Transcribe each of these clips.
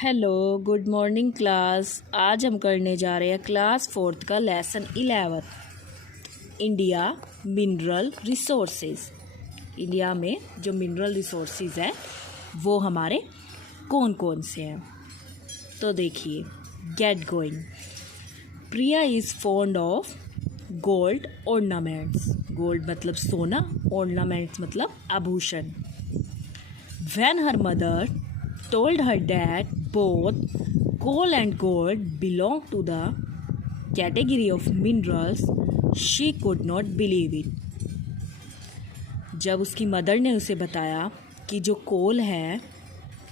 Hello good morning class. आज हम करने जा रहे हैं क्लास 4th का lesson 11 India mineral resources. India में जो मिनरल रिसोर्सेज हैं वो हमारे कौन कौन से हैं, तो देखिए। Get going. Priya is fond of gold ornaments. Gold मतलब सोना, ऑर्नामेंट्स मतलब आभूषण। When her mother told her that both coal and gold belong to the category of minerals, she could not believe it. जब उसकी mother ने उसे बताया कि जो कोल है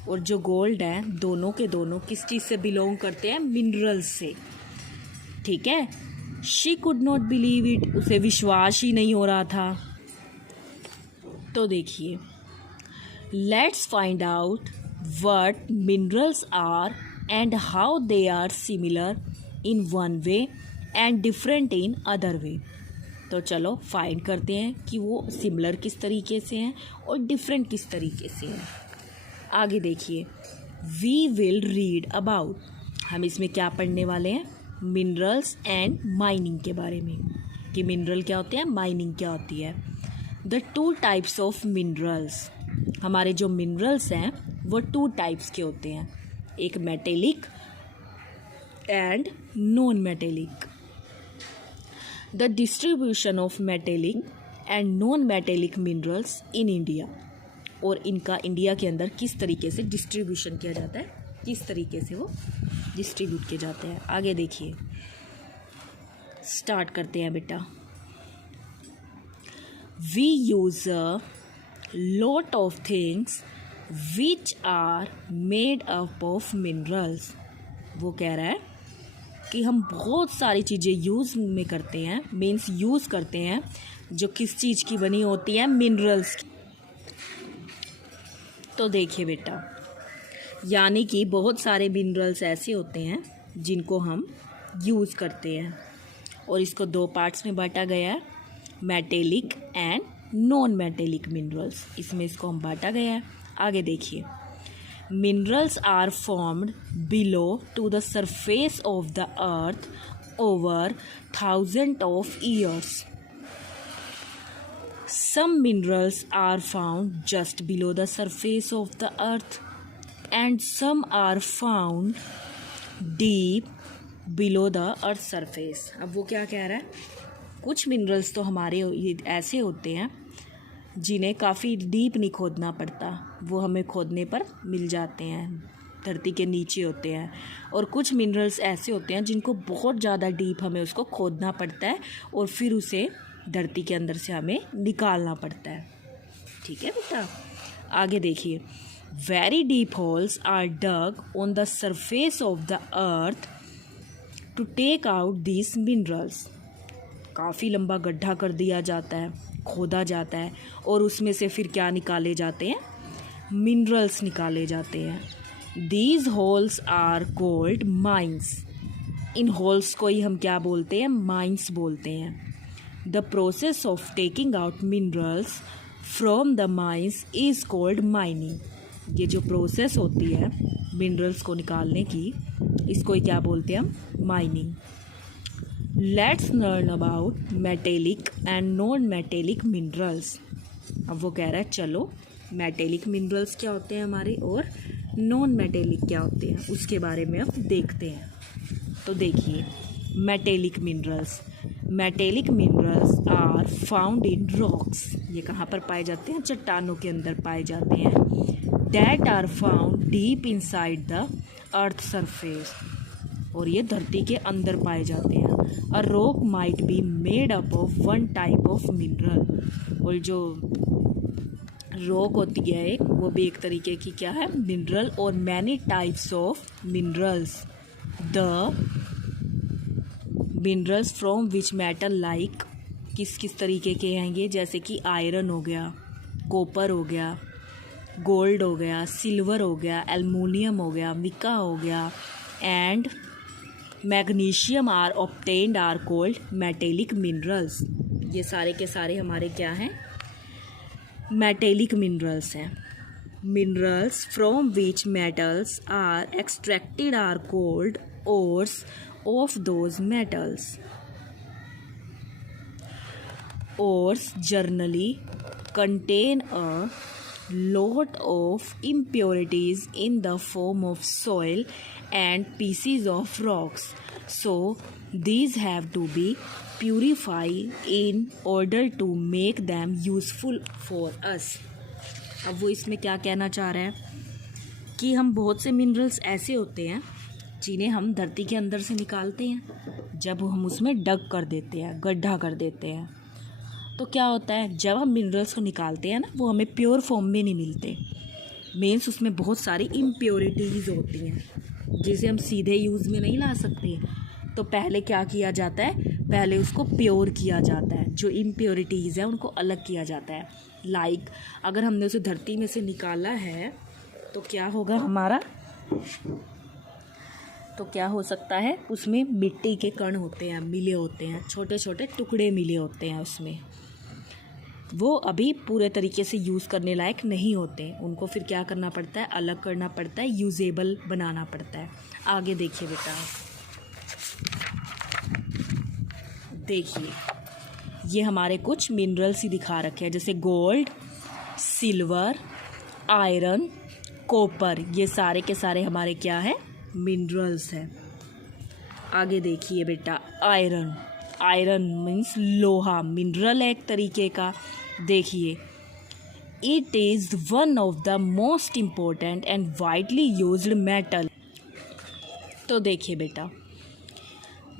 और जो गोल्ड है दोनों के दोनों किस चीज़ से बिलोंग करते हैं, मिनरल्स से, ठीक है। She could not believe it, उसे विश्वास ही नहीं हो रहा था। तो देखिए, let's find out what minerals are and how they are similar in one way and different in other way। तो चलो फाइंड करते हैं कि वो सिमिलर किस तरीके से हैं और डिफरेंट किस तरीके से हैं। आगे देखिए, वी विल रीड अबाउट, हम इसमें क्या पढ़ने वाले हैं, मिनरल्स एंड माइनिंग के बारे में, कि मिनरल क्या होते हैं, माइनिंग क्या होती है। The two types of minerals, हमारे जो मिनरल्स हैं वो 2 टाइप्स के होते हैं, एक metallic and non metallic. The distribution of metallic and non metallic minerals in India, और इनका इंडिया के अंदर किस तरीके से डिस्ट्रीब्यूशन किया जाता है, किस तरीके से वो डिस्ट्रीब्यूट किए जाते हैं। आगे देखिए, स्टार्ट करते हैं बेटा। We use a lot of things which are made up of minerals। वो कह रहा है कि हम बहुत सारी चीज़ें यूज़ में करते हैं, मीन्स यूज़ करते हैं जो किस चीज़ की बनी होती हैं, मिनरल्स की। तो देखिए बेटा, यानी कि बहुत सारे मिनरल्स ऐसे होते हैं जिनको हम यूज़ करते हैं, और इसको 2 पार्ट्स में बांटा गया है, metallic and non metallic minerals, इसमें इसको हम बांटा गया है। आगे देखिए, minerals are formed below to the surface of the earth over thousand of years. Some minerals are found just below the surface of the earth and some are found deep below the earth surface. अब वो क्या कह रहा है, कुछ minerals तो हमारे ये ऐसे होते हैं जिन्हें काफ़ी डीप नहीं खोदना पड़ता, वो हमें खोदने पर मिल जाते हैं, धरती के नीचे होते हैं। और कुछ मिनरल्स ऐसे होते हैं जिनको बहुत ज़्यादा डीप हमें उसको खोदना पड़ता है और फिर उसे धरती के अंदर से हमें निकालना पड़ता है, ठीक है बेटा। आगे देखिए, very deep holes are dug on the surface of the earth to take out this minerals. काफ़ी लंबा गड्ढा कर दिया जाता है, खोदा जाता है, और उसमें से फिर क्या निकाले जाते हैं, मिनरल्स निकाले जाते हैं। These holes are called mines. इन होल्स को ही हम क्या बोलते हैं, माइंस बोलते हैं। The process of taking out minerals from the mines is called mining. ये जो प्रोसेस होती है मिनरल्स को निकालने की, इसको ही क्या बोलते हैं हम, mining. Let's learn about metallic and non metallic minerals. अब वो कह रहा है चलो मेटेलिक मिनरल्स क्या होते हैं हमारे और नॉन मेटेलिक क्या होते हैं उसके बारे में अब देखते हैं। तो देखिए, metallic minerals, metallic minerals are found in rocks. ये कहाँ पर पाए जाते हैं, चट्टानों के अंदर पाए जाते हैं। That are found deep inside the earth surface, और ये धरती के अंदर पाए जाते हैं। A rock might be made up of one type of mineral, और जो रॉक होती है एक, वो भी एक तरीके की क्या है, मिनरल, और many types of minerals. The minerals from which metal like, किस किस तरीके के हैं ये, जैसे कि आयरन हो गया, कॉपर हो गया, गोल्ड हो गया, सिल्वर हो गया, एल्युमिनियम हो गया, मिका हो गया, and magnesium are obtained are called metallic minerals. ये सारे के सारे हमारे क्या हैं, मेटेलिक मिनरल्स हैं। Minerals from which metals are extracted are called ores of those metals. Ores generally contain a lot of impurities in the form of soil and pieces of rocks. So these have to be purified in order to make them useful for us. अब वो इसमें क्या कहना चाह रहा है कि हम बहुत से मिनरल्स ऐसे होते हैं जिन्हें हम धरती के अंदर से निकालते हैं। जब हम उसमें डग कर देते हैं, गड्ढा कर देते हैं, तो क्या होता है, जब हम मिनरल्स को निकालते हैं ना, वो हमें प्योर फॉर्म में नहीं मिलते। मीन्स उसमें बहुत सारी इम्प्योरिटीज़ होती हैं जिसे हम सीधे यूज़ में नहीं ला सकते। तो पहले क्या किया जाता है, पहले उसको प्योर किया जाता है, जो इम्प्योरिटीज़ हैं उनको अलग किया जाता है। लाइक अगर हमने उसे धरती में से निकाला है तो क्या होगा हमारा, तो क्या हो सकता है, उसमें मिट्टी के कण होते हैं, मिले होते हैं, छोटे छोटे टुकड़े मिले होते हैं उसमें। वो अभी पूरे तरीके से यूज़ करने लायक नहीं होते, उनको फिर क्या करना पड़ता है, अलग करना पड़ता है, यूजेबल बनाना पड़ता है। आगे देखिए बेटा, देखिए ये हमारे कुछ मिनरल्स ही दिखा रखे हैं, जैसे गोल्ड, सिल्वर, आयरन, कॉपर, ये सारे के सारे हमारे क्या है, मिनरल्स हैं। आगे देखिए बेटा, आयरन, आयरन मीन्स लोहा, मिनरल है एक तरीके का। देखिए, it is one of the most important and widely used metal. तो देखिए बेटा,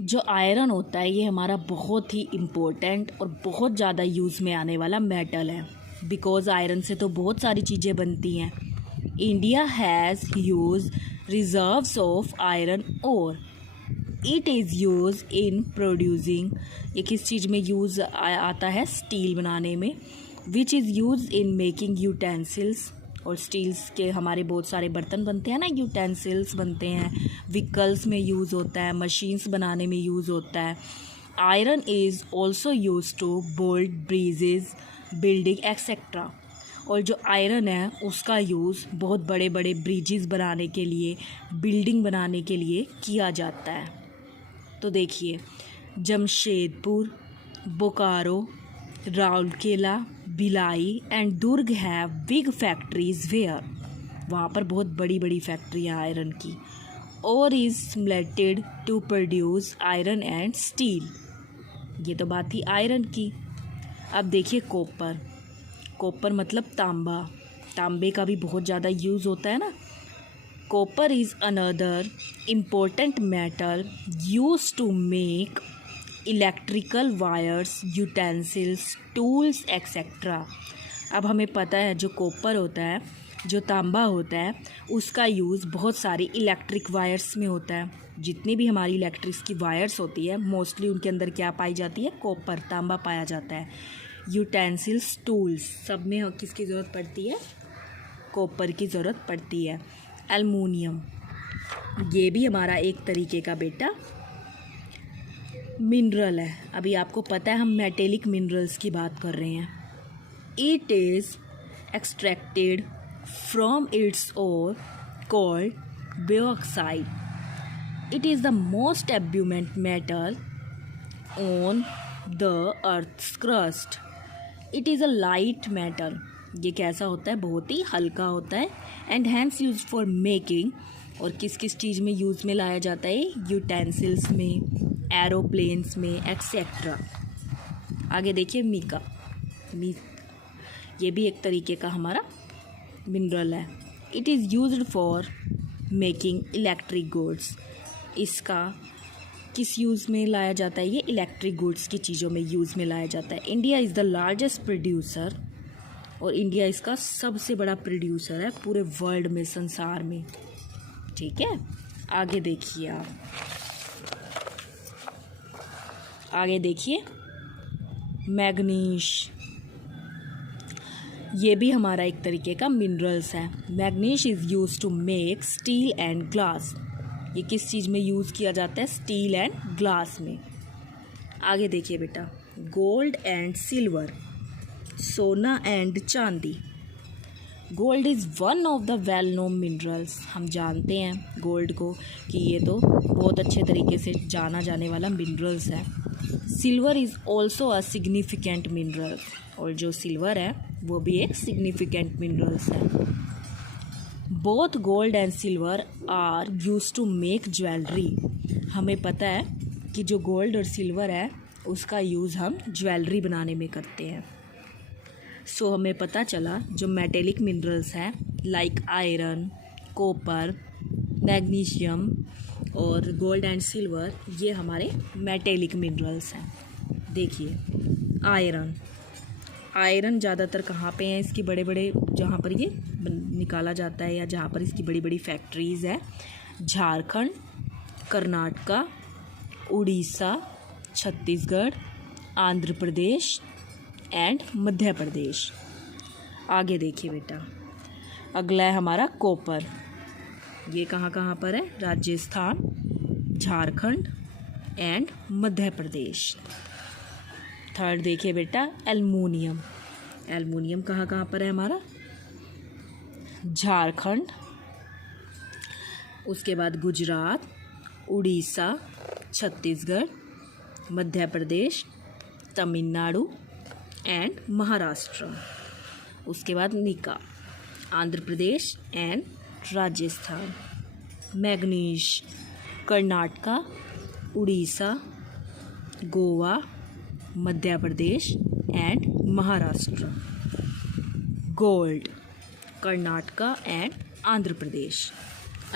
जो आयरन होता है ये हमारा बहुत ही इम्पोर्टेंट और बहुत ज़्यादा यूज़ में आने वाला मेटल है, बिकॉज आयरन से तो बहुत सारी चीज़ें बनती हैं। India has huge reserves of iron और it is used in producing, ये किस चीज़ में यूज़ आता है, स्टील बनाने में, which is used in making utensils, और स्टील्स के हमारे बहुत सारे बर्तन बनते हैं ना, यूटेंसिल्स बनते हैं, व्हीकल्स में यूज़ होता है, मशीन्स बनाने में यूज़ होता है। Iron is also use to build bridges, building etcetera, और जो आयरन है उसका यूज़ बहुत बड़े बड़े ब्रिजेस बनाने के लिए, बिल्डिंग बनाने के लिए किया जाता है। तो देखिए, Jamshedpur, Bokaro, Rourkela, Bhilai and Durg have big factories where, वहाँ पर बहुत बड़ी बड़ी फैक्ट्रियाँ आयरन की। Ore is simulated to produce iron and steel, ये तो बात थी आयरन की। अब देखिए कॉपर, कॉपर मतलब तांबा, तांबे का भी बहुत ज़्यादा यूज़ होता है ना। Copper is another important metal use to make electrical wires, utensils, tools etcetera. अब हमें पता है जो कॉपर होता है, जो तांबा होता है, उसका यूज़ बहुत सारी इलेक्ट्रिक वायर्स में होता है। जितनी भी हमारी इलेक्ट्रिक की वायर्स होती है मोस्टली उनके अंदर क्या पाई जाती है, कॉपर, तांबा पाया जाता है। यूटेंसिल्स, टूल्स, सब में किसकी ज़रूरत पड़ती है, कॉपर की ज़रूरत पड़ती है। एल्युमिनियम, ये भी हमारा एक तरीके का बेटा मिनरल है। अभी आपको पता है हम मेटेलिक मिनरल्स की बात कर रहे हैं। It is extracted from its ore called bauxite. It is the most abundant metal on the earth's crust. It is a light metal, ये कैसा होता है, बहुत ही हल्का होता है। And hence used for making, और किस किस चीज़ में यूज़ में लाया जाता है, यूटेंसिल्स में, एरोप्लेन्स में एक्सेट्रा। आगे देखिए मीका, ये भी एक तरीके का हमारा मिनरल है। It is used for making electric goods, इसका किस यूज़ में लाया जाता है, ये इलेक्ट्रिक गुड्स की चीज़ों में यूज़ में लाया जाता है। India is the largest producer, और इंडिया इसका सबसे बड़ा प्रोड्यूसर है पूरे वर्ल्ड में, संसार में। ठीक है, आगे देखिए आप, आगे देखिए मैग्नीश, ये भी हमारा एक तरीके का मिनरल्स है। Manganese is used to make steel and glass, ये किस चीज़ में यूज़ किया जाता है, स्टील एंड ग्लास में। आगे देखिए बेटा, गोल्ड एंड सिल्वर, सोना एंड चांदी, gold is one of the well known minerals. हम जानते हैं गोल्ड को कि ये तो बहुत अच्छे तरीके से जाना जाने वाला मिनरल्स है। Silver is also a significant mineral, और जो सिल्वर है वो भी एक सिग्निफिकेंट मिनरल्स है। Both gold and silver are use to make jewellery. हमें पता है कि जो गोल्ड और सिल्वर है उसका यूज़ हम ज्वेलरी बनाने में करते हैं। सो हमें पता चला जो मेटेलिक मिनरल्स हैं लाइक आयरन, कॉपर, मैग्नीशियम और गोल्ड एंड सिल्वर, ये हमारे मेटेलिक मिनरल्स हैं। देखिए आयरन ज़्यादातर कहाँ पे हैं इसकी, बड़े बड़े जहाँ पर ये निकाला जाता है या जहाँ पर इसकी बड़ी बड़ी फैक्ट्रीज़ है, झारखंड, कर्नाटका, उड़ीसा, छत्तीसगढ़, आंध्र प्रदेश एंड मध्य प्रदेश। आगे देखिए बेटा, अगला है हमारा कॉपर। ये कहाँ कहाँ पर है? राजस्थान, झारखंड एंड मध्य प्रदेश। थर्ड देखिए बेटा एल्युमिनियम। एल्युमिनियम कहाँ कहाँ पर है हमारा? झारखंड, उसके बाद गुजरात, उड़ीसा, छत्तीसगढ़, मध्य प्रदेश, तमिलनाडु एंड महाराष्ट्र। उसके बाद निका, Andhra Pradesh and Rajasthan. Manganese, Karnataka, Orissa, Goa, Madhya Pradesh and Maharashtra. Gold, Karnataka and Andhra Pradesh.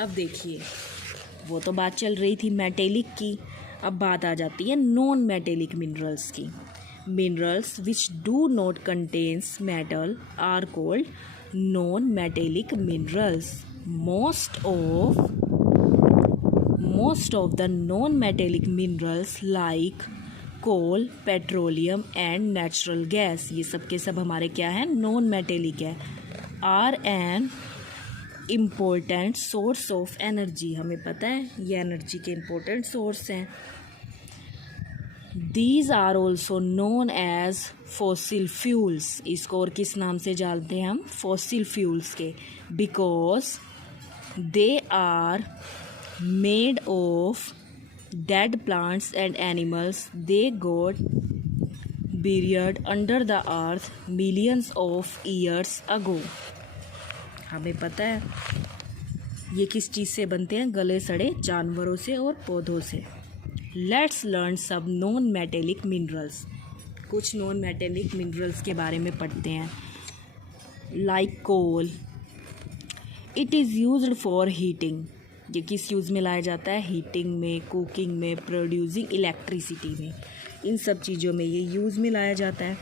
अब देखिए, वो तो बात चल रही थी मेटेलिक की, अब बात आ जाती है नॉन मेटेलिक मिनरल्स की। Minerals which do not contains metal are called non metallic minerals. most of the non-metallic minerals like coal, petroleum and natural gas, ये सब के सब हमारे क्या है? नॉन मेटेलिक है। Are an important source of energy, हमें पता है ये एनर्जी के इम्पोर्टेंट सोर्स हैं। These are also known as fossil fuels. इसको और किस नाम से जानते हैं हम? फॉसिल फ्यूल्स के, because they are made of dead plants and animals. They got buried under the earth millions of years ago. हमें पता है ये किस चीज़ से बनते हैं? गले सड़े जानवरों से और पौधों से। Let's learn some non-metallic minerals. कुछ नॉन मेटेलिक मिनरल्स के बारे में पढ़ते हैं। Like coal, it is used for heating. ये किस यूज़ में लाया जाता है? हीटिंग में, कुकिंग में, प्रोड्यूसिंग इलेक्ट्रिसिटी में, इन सब चीज़ों में ये यूज़ में लाया जाता है।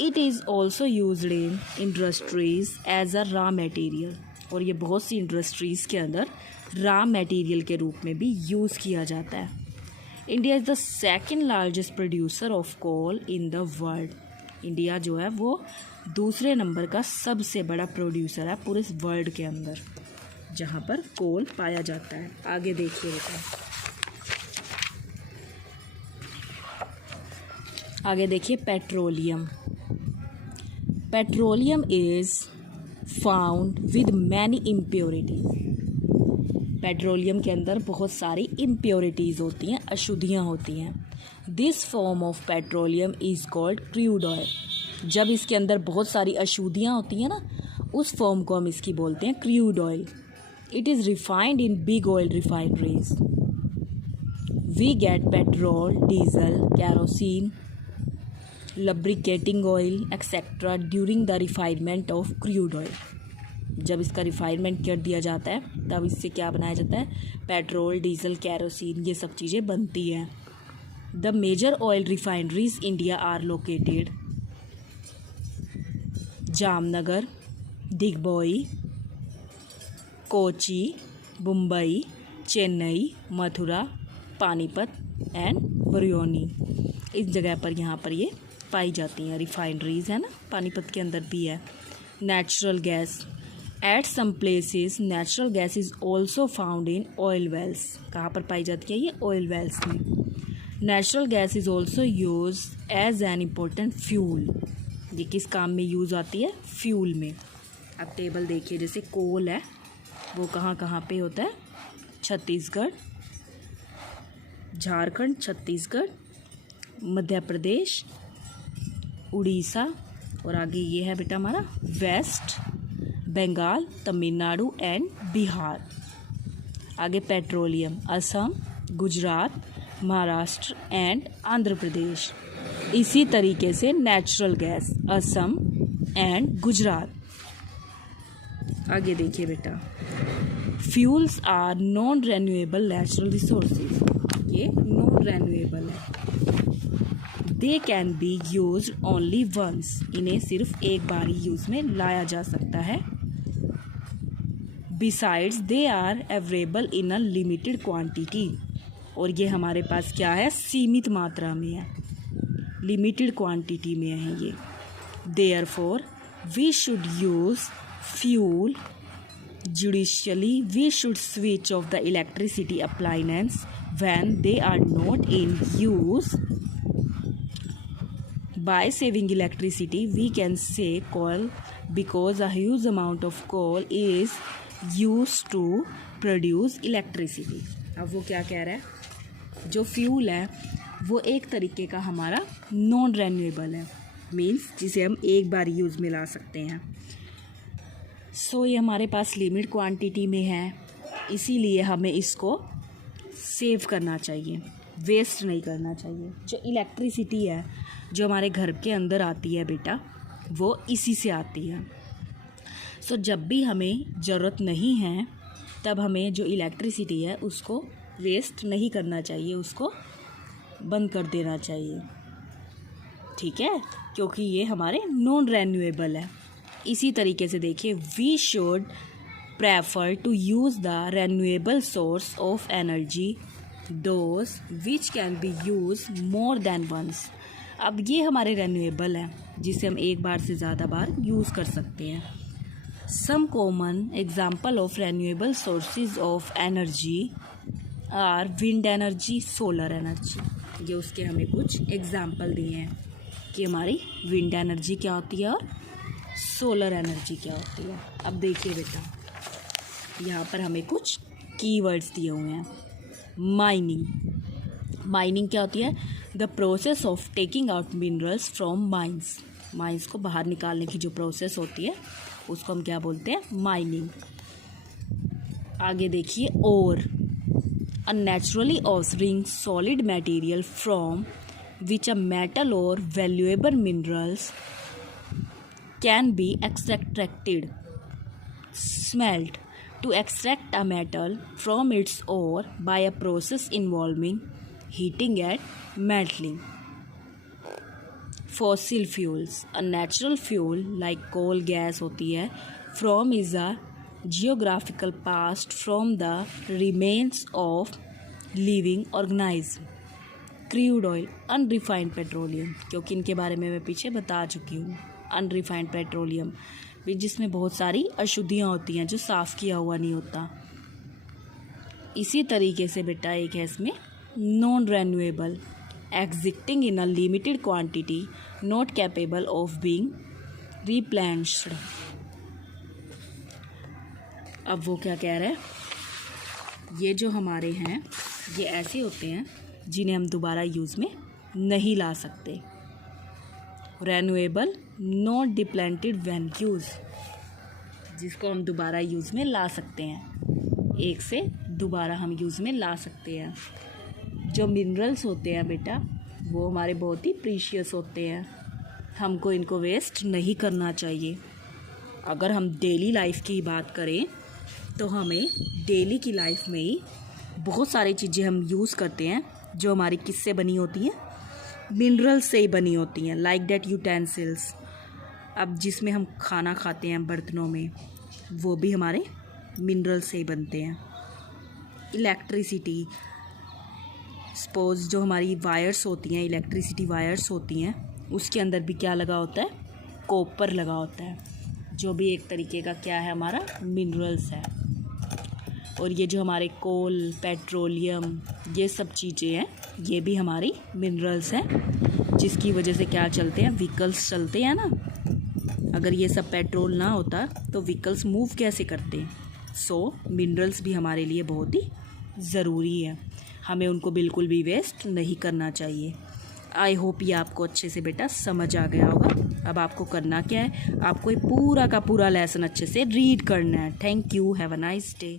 It is also used in industries as a raw material, और ये बहुत सी इंडस्ट्रीज़ के अंदर रॉ मटेरियल के रूप में भी यूज़ किया जाता है। India is the second largest producer of coal in the world. India जो है वो दूसरे नंबर का सबसे बड़ा प्रोड्यूसर है पूरे वर्ल्ड के अंदर जहाँ पर कोल पाया जाता है। आगे देखिए बेटा, आगे देखिए petroleum. Petroleum is found with many impurities. Petroleum के अंदर बहुत सारी इम्प्योरिटीज़ होती हैं, अशुद्धियाँ होती हैं। This form of petroleum is called crude oil. जब इसके अंदर बहुत सारी अशुद्धियाँ होती हैं ना, उस फॉर्म को हम इसकी बोलते हैं crude oil. It is refined in big oil refineries. We get petrol, diesel, kerosene, lubricating oil, etc. during the refinement of crude oil. जब इसका रिफाइनमेंट कर दिया जाता है तब इससे क्या बनाया जाता है? पेट्रोल, डीजल, केरोसिन, ये सब चीज़ें बनती हैं। The major oil refineries India are located Jamnagar, Digboi, Kochi, Mumbai, Chennai, Mathura, Panipat and Barauni. इस जगह पर यहाँ पर ये पाई जाती हैं रिफाइनरीज, है ना, पानीपत के अंदर भी है। Natural gas, at some places natural gas is also found in oil wells. कहाँ पर पाई जाती है ये? ऑयल वेल्स में। Natural gas is also use as an important fuel. ये किस काम में यूज़ आती है? फ्यूल में। अब टेबल देखिए, जैसे कोल है वो कहाँ कहाँ पे होता है, छत्तीसगढ़, झारखंड, छत्तीसगढ़, मध्य प्रदेश, उड़ीसा, और आगे ये है बेटा हमारा वेस्ट बंगाल, तमिलनाडु एंड बिहार। आगे पेट्रोलियम, असम, गुजरात, महाराष्ट्र एंड आंध्र प्रदेश। इसी तरीके से natural gas, Assam and Gujarat. आगे देखिए बेटा, fuels are non renewable natural resources. ये नॉन रेन्यूएबल है। They can be use only once. इन्हें सिर्फ एक बार ही यूज में लाया जा सकता है। Besides they are available in a limited quantity. और ये हमारे पास क्या है, सीमित मात्रा में है, लिमिटेड क्वांटिटी में है ये। Therefore we should use fuel judicially. We should switch off the electricity appliances when they are not in use. By saving electricity, we can save coal because a huge amount of coal is used to produce electricity. अब वो क्या कह रहा है, जो fuel है वो एक तरीके का हमारा नॉन रेन्यूएबल है, मीन्स जिसे हम एक बार यूज़ में ला सकते हैं। सो ये हमारे पास लिमिट क्वांटिटी में है, इसीलिए हमें इसको सेव करना चाहिए, वेस्ट नहीं करना चाहिए। जो इलेक्ट्रिसिटी है जो हमारे घर के अंदर आती है बेटा, वो इसी से आती है। सो जब भी हमें ज़रूरत नहीं है तब हमें जो इलेक्ट्रिसिटी है उसको वेस्ट नहीं करना चाहिए, उसको बंद कर देना चाहिए, ठीक है, क्योंकि ये हमारे नॉन रेन्यूएबल है। इसी तरीके से देखिए, we should prefer to use the renewable source of energy those which can be use more than once. अब ये हमारे रेन्यूएबल है जिसे हम एक बार से ज़्यादा बार यूज़ कर सकते हैं। Some common example of renewable sources of energy are wind energy, solar energy. ये उसके हमें कुछ एग्जाम्पल दिए हैं कि हमारी विंड एनर्जी क्या होती है और सोलर एनर्जी क्या होती है। अब देखिए बेटा, यहाँ पर हमें कुछ कीवर्ड्स दिए हुए हैं। माइनिंग। माइनिंग क्या होती है, the process of taking out minerals from mines. Mines को बाहर निकालने की जो प्रोसेस होती है उसको हम क्या बोलते हैं, माइनिंग। आगे देखिए, ore, a naturally occurring solid material from which a metal और valuable minerals can be extracted, smelt. To extract a metal from its ore by a process involving heating and melting. Fossil fuels, a natural fuel like coal gas होती है, from is a geographical past from the remains of living organism. Crude oil, unrefined petroleum, क्योंकि इनके बारे में मैं पीछे बता चुकी हूँ। अनरिफाइंड पेट्रोलियम भी, जिसमें बहुत सारी अशुद्धियाँ होती हैं, जो साफ़ किया हुआ नहीं होता। इसी तरीके से बेटा एक है इसमें non renewable, existing in a limited quantity, not capable of being replenished. अब वो क्या कह रहे हैं, ये जो हमारे हैं ये ऐसे होते हैं जिन्हें हम दोबारा यूज़ में नहीं ला सकते। रेन्यूएबल, नॉट डिप्लेंटेड व्हेन यूज, जिसको हम दोबारा यूज़ में ला सकते हैं, एक से दोबारा हम यूज़ में ला सकते हैं। जो मिनरल्स होते हैं बेटा वो हमारे बहुत ही प्रीशियस होते हैं, हमको इनको वेस्ट नहीं करना चाहिए। अगर हम डेली लाइफ की बात करें तो हमें डेली की लाइफ में ही बहुत सारी चीज़ें हम यूज़ करते हैं जो हमारी किससे बनी होती हैं, मिनरल्स से ही बनी होती हैं। लाइक डेट यूटेंसिल्स, अब जिसमें हम खाना खाते हैं बर्तनों में, वो भी हमारे मिनरल से ही बनते हैं। इलेक्ट्रिसिटी, सपोज जो हमारी वायर्स होती हैं, इलेक्ट्रिसिटी वायर्स होती हैं, उसके अंदर भी क्या लगा होता है, कॉपर लगा होता है, जो भी एक तरीके का क्या है, हमारा मिनरल्स है। और ये जो हमारे कोल, पेट्रोलियम, ये सब चीज़ें हैं, ये भी हमारी मिनरल्स हैं, जिसकी वजह से क्या चलते हैं, व्हीकल्स चलते हैं ना, अगर ये सब पेट्रोल ना होता तो व्हीकल्स मूव कैसे करते। सो मिनरल्स भी हमारे लिए बहुत ही ज़रूरी है, हमें उनको बिल्कुल भी वेस्ट नहीं करना चाहिए। आई होप ये आपको अच्छे से बेटा समझ आ गया होगा। अब आपको करना क्या है, आपको ये पूरा का पूरा लेसन अच्छे से रीड करना है। Thank you, have a nice day.